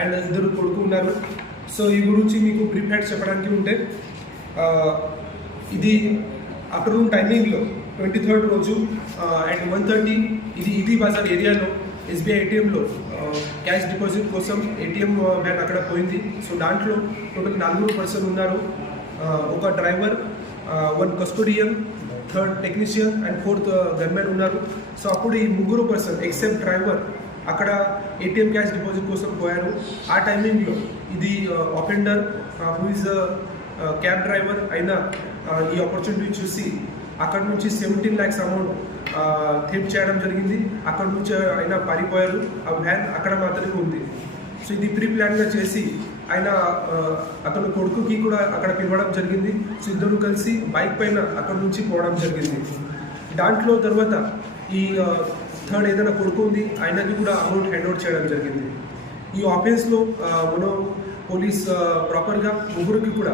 And ఇద్దరు కొడుకు ఉన్నారు. సో ఈ గురించి మీకు బ్రీఫ్ హ్యాడ్ చెప్పడానికి ఉంటే, ఇది ఆఫ్టర్నూన్ టైమింగ్లో 23rd రోజు అండ్ 1:30 ఇది ఈదీ బజార్ ఏరియాలో ఎస్బీఐ ఏటీఎంలో క్యాష్ డిపాజిట్ కోసం ఏటీఎం వ్యాన్ అక్కడ పోయింది. సో దాంట్లో టోటల్ 4 పర్సన్ ఉన్నారు. ఒక driver, 1 custodian, 3rd technician and 4th gunmen ఉన్నారు. సో అప్పుడు ఈ 3 పర్సన్ ఎక్సెప్ట్ డ్రైవర్ అక్కడ ఏటీఎం క్యాష్ డిపాజిట్ కోసం పోయారు. ఆ టైమింగ్లో ఇది offender who is cab driver అయిన ఈ ఆపర్చునిటీ చూసి అక్కడ నుంచి 17 lakhs అమౌంట్ థెఫ్ట్ చేయడం జరిగింది. అక్కడ నుంచి ఆయన పారిపోయారు. ఆ వ్యాన్ అక్కడ మాత్రమే ఉంది. సో ఇది ప్రీ ప్లాన్గా చేసి ఆయన అతని కొడుకుకి కూడా అక్కడ పిలవడం జరిగింది. సో ఇద్దరు కలిసి బైక్ పైన అక్కడ నుంచి పోవడం జరిగింది. దాంట్లో తర్వాత ఈ 3rd ఏదైనా కొడుకు ఉంది, ఆయనకి కూడా అమౌంట్ హ్యాండ్ అవుట్ చేయడం జరిగింది. ఈ ఆఫెన్స్లో మనం పోలీస్ ప్రాపర్గా ముగ్గురికి కూడా